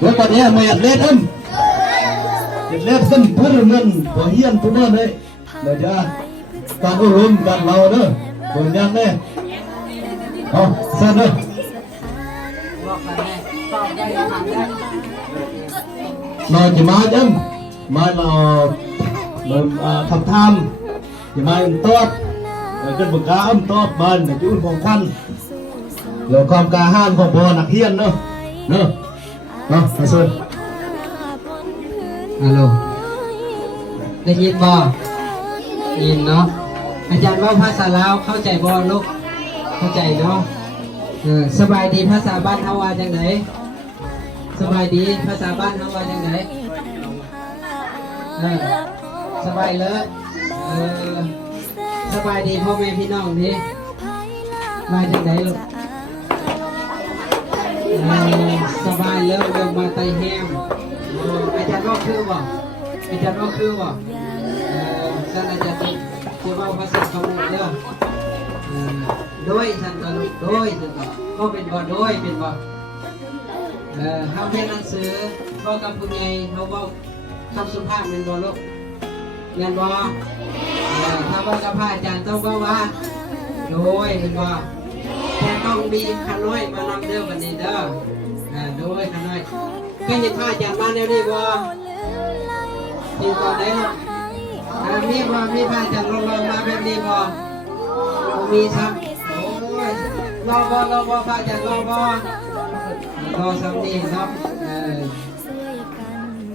แล้วตอนนี้แม่เล่นเล่นขึ้นพื้นเงินหัวเฮียนทุกเมื่อเลยเดี๋ยวจะการอบรมการเราเนอะตัวยังเนี่ยเอาเสร็จเลยเราจะมาจังมาเราทำทำจะมาตอบขึ้นบนกาอ้ำตอบมันจุดของควันเราความกล้าหาญของพ่อนักเฮียนเนอะเอาเสร็จฮัลโหลได้ยินบ่ยินเนาะอาจารย์ว่าภาษาลาวเข้าใจบ่ลูกเข้าใจเนาะสบายดีภาษาบ้านเฮาว่าจังไดสบายดีภาษาบ้านเฮาว่าจังไดสบายเลยสบายดีพ่อแม่พี่น้องนี่ว่าจังไดลูกสบายเลยเดินมาไตแห้งอาจารย์ว่าคือบ่อาจารย์ว่าคือบ่ท่านอาจารย์จะว่าภาษาเขาเด้อโดยท่านก็โดยท่านก็เป็นบ่โดยเป็นบ่เขาเรียนหนังสือเขากับผู้ใหญ่เขาบอกคำสุภาพเป็นบ่ลูกเรียนบ่ถ้าว่ากับพระอาจารย์ต้องบอกว่าโดยเป็นบ่แต่ต้องมีขน้อยมานำเด้อวันนี้เด้อโดยขน้อยก็เห็นพระอาจารย์มาแนวนี้บ่ที่ตอนไหนลูกมีพระอาจารย์ลงมาแบบนี้บ่มีครับรอบ่พระอาจารย์รอสักนิดครับ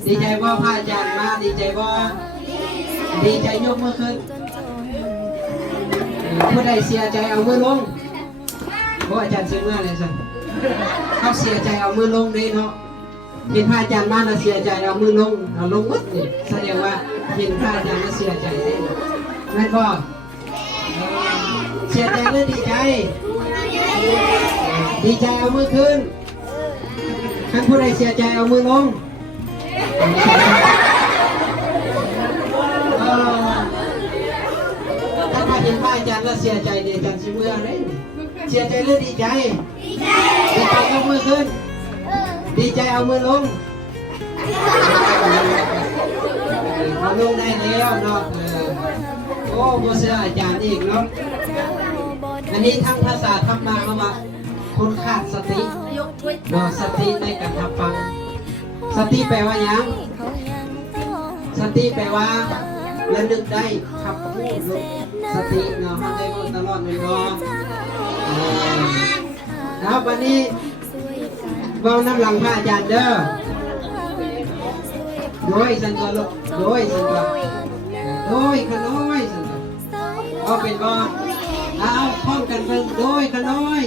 ดีใจบ่พระอาจารย์มาดีใจบ่ดีใจยกมือขึ้นผู้ใดเสียใจเอามือลงเพราะอาจารย์เสียเมื่อเลยสิเขาเสียใจเอามือลงเลยเนาะเห็นพระอาจารย์มาแล้วเสียใจเอามือลงเอาลงวัดนี่แสดงว่าเห็นพระอาจารย์แล้วเสียใจได้ไม่พอเสียใจหรือดีใจดีใจเอามือขึ้นท่านผู้ใดเสียใจเอามือลงถ้าเห็นพระอาจารย์แล้วเสียใจเนี่ยอาจารย์เสียเมื่อเลยเสียใจหรือดีใจดีใจเอามือขึ้นดีใจเอามือลงเอาลงได้แล้วเนาะโอ้โหเสียอาจารย์อีกเนาะอันนี้ทั้งภาษาธรรมะเข้ามาคนขาดสติเนาะสติในการทำฟังสติแปลว่าอย่างสติแปลว่าระลึกได้ขับพูดสติเนาะทำได้หมดตลอดเลยเนาะแล้ววันนี้เราน้ำหลังพระอาจารย์เด้อโดยสันตัวลูกโดยสันตัวโดยขน้อยสันตัวก็เป็นบ่เอาพร้อมกันเป็นโดยขน้อย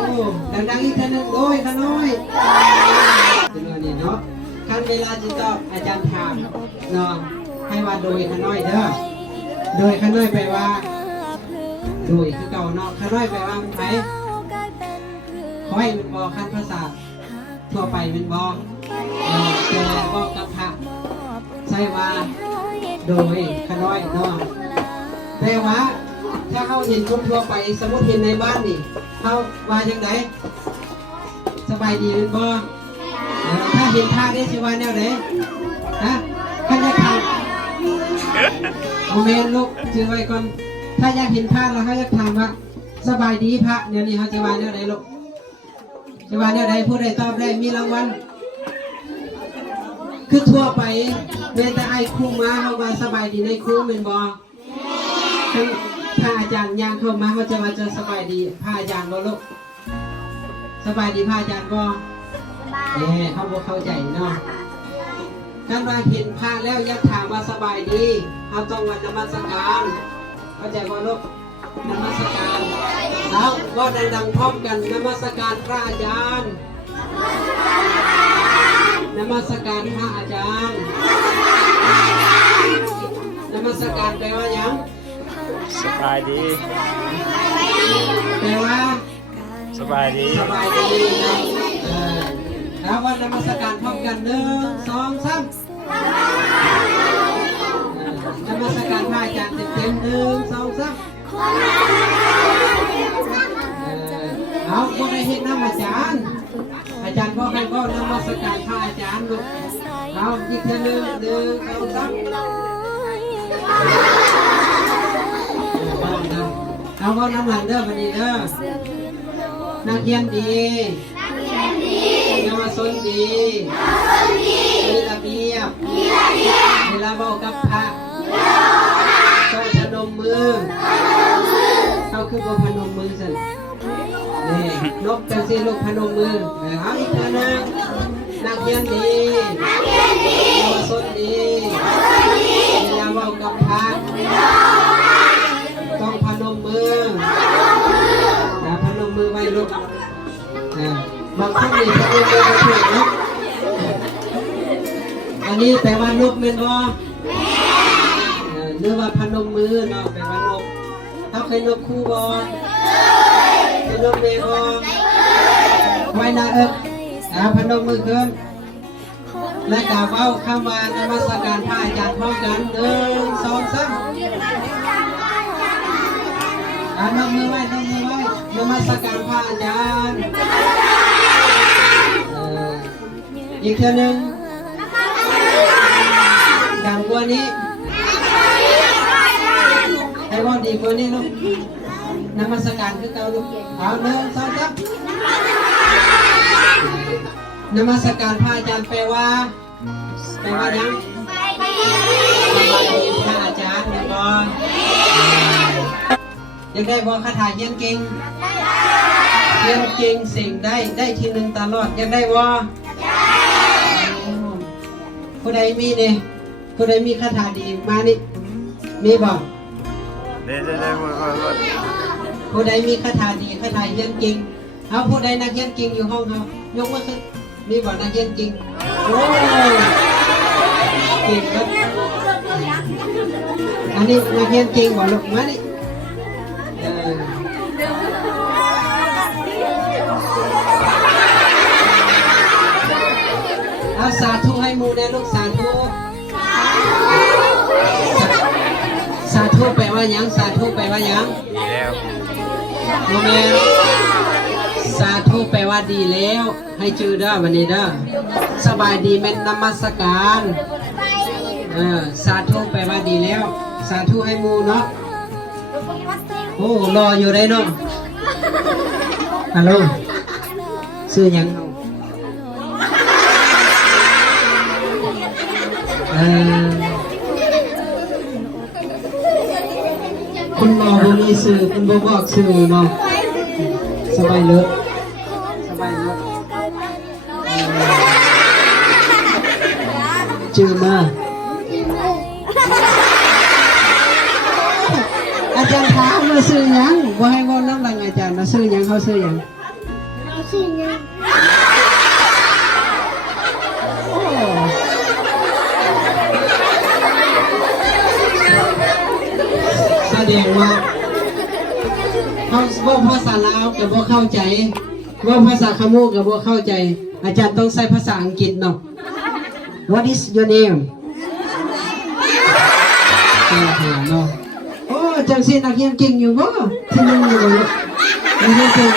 โอ้ดังๆอีกทีนึงโดยขน้อยเป็นว่านี่เนาะขั้นเวลาจิตตอบอาจารย์ถามเนาะให้ว่าโดยขน้อยเด้อโดยขน้อยแปลว่าโดยคือเก่าเนาะขน้อยแปลว่าไผค่อยเป็นบอขั้นภาษาทั่วไปเป็นบอแต่บอกกับพระใช่ว่าโดยขน้อยเนาะแต่ว่าถ้าเขาเห็นคนทั่วไปสมมติเห็นในบ้านนี่เขาว่าอย่างไรสบายดีเป็นบอถ้าเห็นท่าได้สิว่าแนวไหนฮะท่านจะทำโอเมนลูกจือไว้ก่อนถ้าอยากเห็นท่าเราเขาจะทำว่าสบายดีพระเดี๋ยวนี้เขาจะว่าแนวไหนลูกจะว่าเนี่ยใดผู้ใดตอบได้มีรางวัลคือทั่วไปเวลาไอ้ครูมาเขาว่าสบายดีในครูเป็นบอถ้าอาจารย์ย่างเข้ามาเขาจะมาเจอสบายดีพระอาจารย์บอลูกสบายดีพระอาจารย์บอเขาบอกเข้าใจเนาะท่านว่าเห็นพระแล้วอยากถามว่าสบายดีเขาต้องวันนมัสการเข้าใจบอลูกนมัสการแล้วก็ดังๆพร้อมกันนมัสการพระอาจารย์ นมัสการพระอาจารย์นมัสการแปลว่าหยัง สบายดี แปลว่า สบายดี สบายดีนะครับว่านมัสการพร้อมกัน1 2 3นมัสการพระอาจารย์เต็มๆ1 2 3เอาพวกได้เห็นน้ำอาจารย์พ่อให้ก็นมัสการพระอาจารย์ลูกเอาอีกทีหนึ่ง1 2 3เอาว่าน้ำหลังเด้อวันนี้เด้อนักเรียนดีนมาสนดีมีระเบียบเวลาเบากับพระต้องพนมมือเขาคือบ่พนมมือสินี่นกจังสิลูกพนมมือเอาอีกทีนึงนักเรียนดีนมาสนดีเวลาเบากับพระต้องพนมมือพนมมือไว้ลูกบางคนนี่พนมมือมาถูกเนาะอันนี้แปลว่านกเมนบ่หรือว่าพนมมือเนาะแปลว่านกเขาเคยนกคู่บ่เคยนกเมย์บ่ไว้นะพนมมือขึ้นและกล่าวเอาคำว่านมัสการพระอาจารย์พร้อมกัน1 2 3นำมือไว้นมัสการพระอาจารย์อีกเท่านึงดังกว่านี้ให้ว่าดีกว่านี้ลูกนมัสการคือเก่าลูกเอา1 2 3นมัสการพระอาจารย์แปลว่ายังสบายดีพระอาจารย์นะบ่ยังได้บ่คาถาเย็นเก่งสิ่งได้ทีหนึ่งตลอดยังได้บ่ผู้ใดมีเนี่ยผู้ใดมีคาถาดีมานี่มีบ่ เด้หมด ผู้ใดมีคาถาดีคาถาเย็นเก่งเอาผู้ใดนักเย็นเก่งอยู่ห้องเขายกมือขึ้นมีบ่นักเย็นเก่งโอ้เก่งครับอันนี้นักเย็นเก่งบ่ลูกมานี่เอาสาธุให้มูนะลูกสาธุแปลว่าหยังสาธุแปลว่าหยัง ดีแล้ว โมเมนสาธุแปลว่าดีแล้วให้ชื่อเด้อวันนี้เด้อสบายดีแม่นนมัสการสาธุแปลว่าดีแล้วสาธุให้มูเนาะโอ้รออยู่ได้เนาะฮัลโหลชื่อหยังคุณหมอบ่มีสื่อคุณบ่บอกสื่อเนาะสบายเลยชื่อมาอาจารย์ถามมาสื่อหยังบ่ให้เว้าน้ำหลังอาจารย์มาสื่อหยังเขาสื่อหยังแสดงว่าเขาว่าภาษาลาวกับว่าเข้าใจว่าภาษาขมูกับว่าเข้าใจอาจารย์ต้องใช้ภาษาอังกฤษเนาะ What is your name เนาะโอ้จังสินักเรียนเก่งอยู่บ่ที่นึงอยู่บ่นักเรียนเก่ง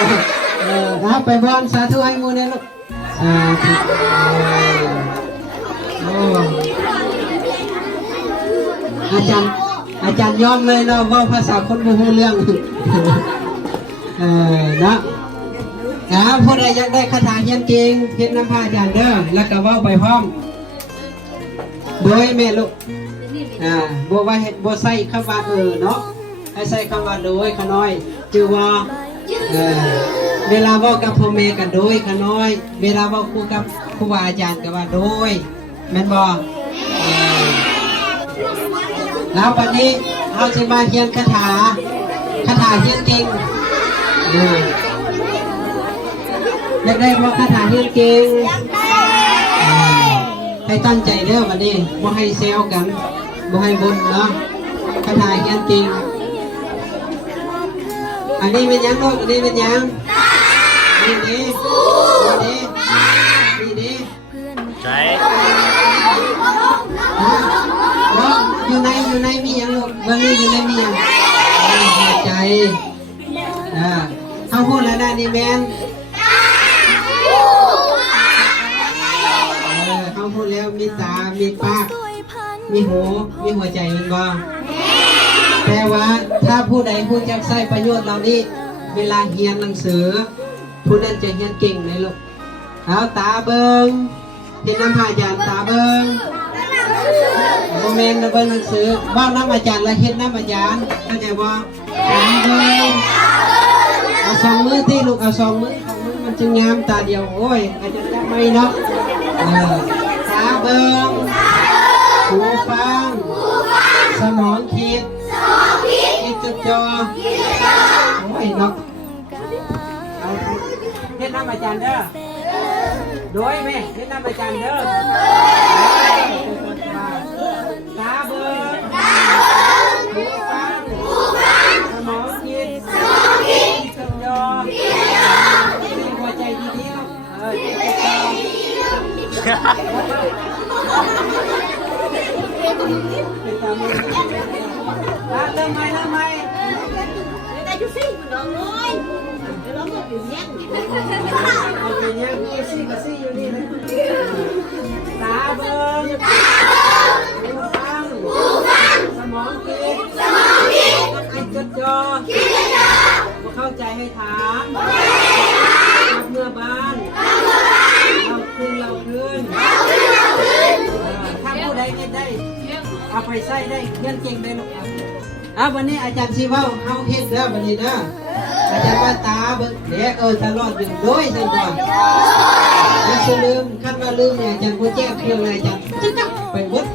บ่ไปบอนสาธุให้หมู่เนี่ยลูกสาธุโอ้อาจารย์ยอมเลยเนาะว่าภาษาคนบ่รู้เรื่องนะผู้ใดอยากได้คาถาเฮียนเก่งเฮ็ดน้ำพระอาจารย์เด้อแล้วก็เว้าไปพร้อมโดยแม่ลูกบ่ว่าเฮ็ดบ่ใส่คำว่าเนาะให้ใส่คำว่าโดยขน้อยจือว่าเวลาเว้ากับพ่อแม่ก็โดยขน้อยเวลาเว้าคู่กับครูบาอาจารย์ก็ว่าโดยแม่นบ่แล้ววันนี้เอาสิมาเรียนคาถาเรียนเก่งอยากได้บ่คาถาเรียนเก่ง ให้ตั้งใจเด้อวันนี้บ่ให้แซวกันบ่ให้บ่นเนาะคาถาเขียนจริงอันนี้เป็นยังลูกอันนี้เป็นยังนี่นี่นี่นี่นี่ ใช่ อยู่ในมียังลูกวันนี้อยู่ในมียังหัวใจเขาพูดแล้วนะนี่แมนเขาพูดแล้วมีตา มีปาก มีหู มีหัวใจมันบ้างแต่ว่าถ้าผู้ใดพูดจักใส่ประโยชน์เหล่านี้เวลาเรียนหนังสือผู้นั้นจะเรียนเก่งเลยลูกเอาตาเบิงที่น้ำพาอาจารย์ตาเบิงโมเมนต์เบิงหนังสือบ้านน้ำอาจารย์และเฮ็ดน้ำอาจารย์เข้าใจบ่ตาเบิงเอาสองมือที่ลูกเอาสองมือมันจึงงามตาเดียวโอ้ยอาจารย์จับไม่เนาะตาเบิงหูฟังสมองคิดจดจ่อโอ้ยเนาะเฮ็ดน้ำอาจารย์เด้อโดยแม่เฮ็ดน้ำอาจารย์เด้อตาเบิกหูฟังสมองคิดจดจ่อมีหัวใจดีๆเนาะจดจ่อเริ่มไหมได้จุดซี่อยู่น้องน้อยเดี๋ยวเราหมดอยู่แย่ง โอเคเนี่ยซี่กับซี่อยู่นี่นะตาเบิ้งหูฟังสมองคิดจดจ่อมาเข้าใจให้ถามเมื่อบ้านเราคืนถ้าผู้ใดเรียนได้เอาไปใส่ได้เรียนเก่งได้ลูกวันนี้อาจารย์ชีว่าเฮาเฮ็ดเด้อวันนี้เด้ออาจารย์ว่าตาเบิ่งเด็กตลอดอยู่โดยซั่นบ่อย่าลืมคันว่าลืมเนี่ยอาจารย์บ่แจ้งเครื่องเลยอาจารย์จักไปหมด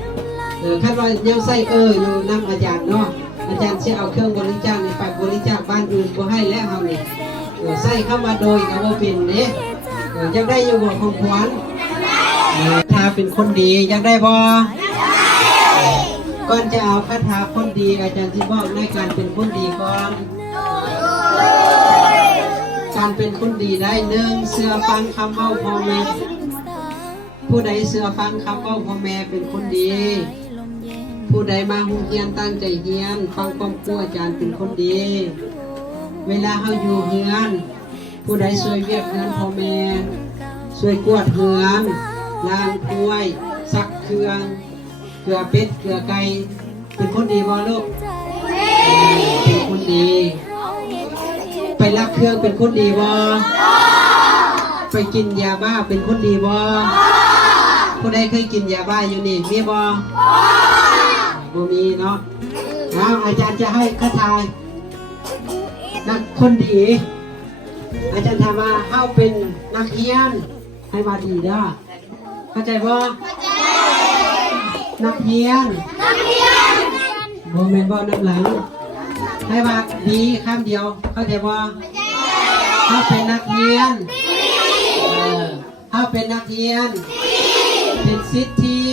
คันว่ายังใส่อยู่นำอาจารย์เนาะอาจารย์สิเอาเครื่องบริจาคนี่ไปบริจาคบ้านอื่นบ่ให้แล้วเฮานี่ใส่เข้ามาโดยก็บ่เป็นเด้อยากได้อยู่บ่ของขวัญถ้าเป็นคนดีอยากได้บ่ก่อนจะเอาคาถาคนดีอาจารย์ที่บอกในการเป็นคนดีก่อนการเป็นคนดีได้หนึ่งเชื่อฟังคำเว้าพ่อแม่ผู้ใดเชื่อฟังคำเว้าพ่อแม่เป็นคนดีผู้ใดมาหูเรียนตั้งใจเรียนฟังความครูอาจารย์เป็นคนดีเวลาเขาอยู่เฮือนผู้ใดช่วยเวียกเฮือนพ่อแม่ช่วยกวาดเฮือนล้างถ้วยซักเครื่องเกลือเป็ดเกลือไก่เป็นคนดีบ่ลูกเป็นคนดีไปรับเครื่องเป็นคนดีบ่ไปกินยาบ้าเป็นคนดีบ่ผู้ใดเคยกินยาบ้าอยู่นี่มีบ่มีเนาะอาจารย์จะให้คาถานักคนดีอาจารย์ถามว่าเฮาเป็นนักเรียนให้มาดีเด้อเข้าใจบ่นักเรียนโมเมนต์บ่น้ำหลังให้ว่าดีคำเดียวเข้าใจบ่เขาเป็นนักเรียนเขาเป็นนักเรียนเป็นศิษย์ที่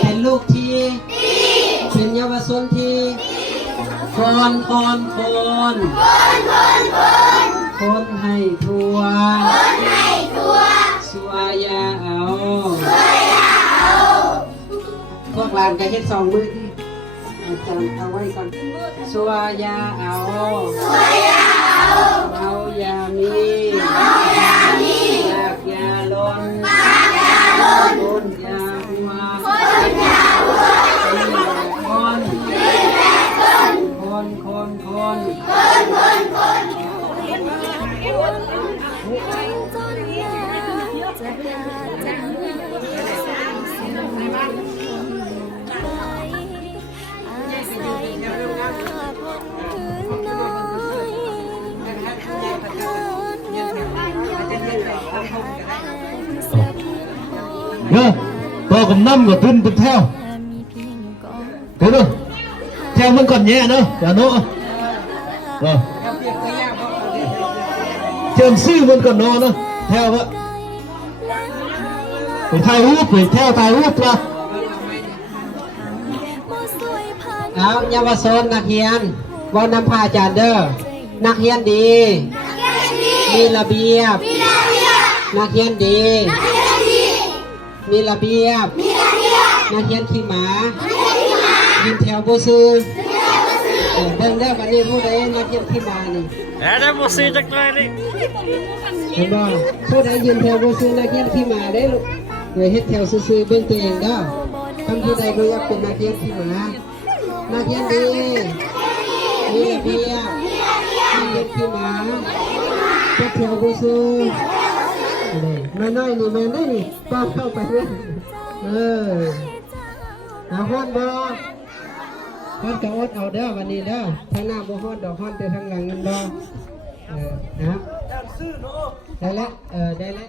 เป็นลูกที่เป็นเยาวชนที่คนให้ทั่วสัวยาเอาพวกหลานก็เฮ็ดสองมือที่อาจารย์เอาไว้ก่อนสัวยาเอาเอายามียาลนคนยาหัวตัวกับน้ำกับทุนเป็นแถวเดี๋ยวแถวมันก่อนแย่เนอะอย่าโน้เจิมซื่อมันก่อนนอนเนอะแถววะ ไปถ่ายรูปไปแท้ถ่ายรูปละ เอาเยาวชนนักเรียนว่านำพาอาจารย์เด้อนักเรียนดี มีระเบียบ นักเรียนดี มีระเบียบ นักเรียนขี้หมายืนแถวบ่ซื้อเบิ่งเด้อวันนี้ผู้ใดนักเรียนขี้หมานี่ Ada musuh cek lagi. เห็นบ่ผู้ใดยืนแถวบ่ซื้อนักเรียนขี้หมาได้ลูกเดี๋ยวเฮ็ดแถวซื่อๆเบิ่งตัวเองเด้อคำผู้ใดบ่อยากเป็นนักเรียนขี้หมานักเรียนดี มีระเบียบนักเรียนขี้หมาเฮ็ดแถวบ่ซื้อนี่น้อยๆนี่แม่นได้นี่ป้าเข้าไปเลยเอาฮ้อนบ่ฮ้อนก็อดเอาเด้อวันนี้เด้อทางหน้าบ่ฮ้อนดอกฮ้อนแต่ทางหลังนั่นบ่นะได้แล้วได้แล้ว